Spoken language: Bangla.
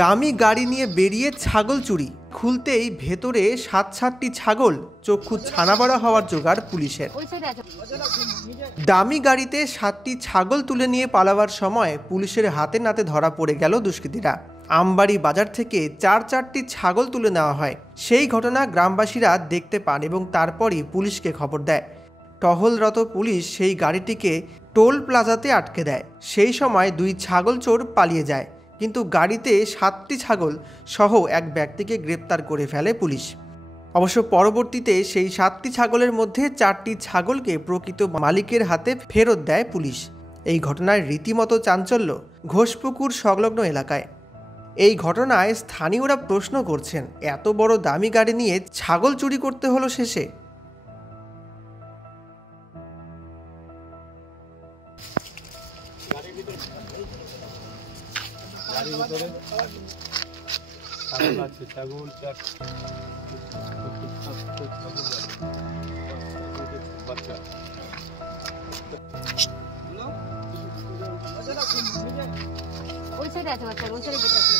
দামি গাড়ি নিয়ে বেরিয়ে ছাগল চুরি, খুলতেই ভেতরে ৭টি ছাগল, চক্ষু ছানাবড়া হওয়ার জোগাড় পুলিশের। দামি গাড়িতে ৭টি ছাগল তুলে নিয়ে পালাবার সময় পুলিশের হাতে নাতে ধরা পড়ে গেল দুষ্কৃতীরা। আমবাড়ি বাজার থেকে ৪টি ছাগল তুলে নেওয়া হয়। সেই ঘটনা গ্রামবাসীরা দেখতে পান এবং তারপরই পুলিশকে খবর দেয়। টহলরত পুলিশ সেই গাড়িটিকে টোল প্লাজাতে আটকে দেয়। সেই সময় ২ ছাগল চোর পালিয়ে যায়, কিন্তু গাড়িতে ৭টি ছাগল সহ এক ব্যক্তিকে গ্রেপ্তার করে ফেলে পুলিশ। অবশ্য পরবর্তীতে সেই ৭টি ছাগলের মধ্যে ৪টি ছাগলকে প্রকৃত মালিকের হাতে ফেরত দেয় পুলিশ। এই ঘটনায় রীতিমতো চাঞ্চল্য ঘোষপুকুর সংলগ্ন এলাকায়। এই ঘটনায় স্থানীয়রা প্রশ্ন করছেন, এত বড় দামি গাড়ি নিয়ে ছাগল চুরি করতে হলো শেষে। গাড়ির ভিতরে ছাগল আছে, ছাগল বাচ্চা ওই সাইডে আছে, বাচ্চা ওই সাইডে যেটা আছে।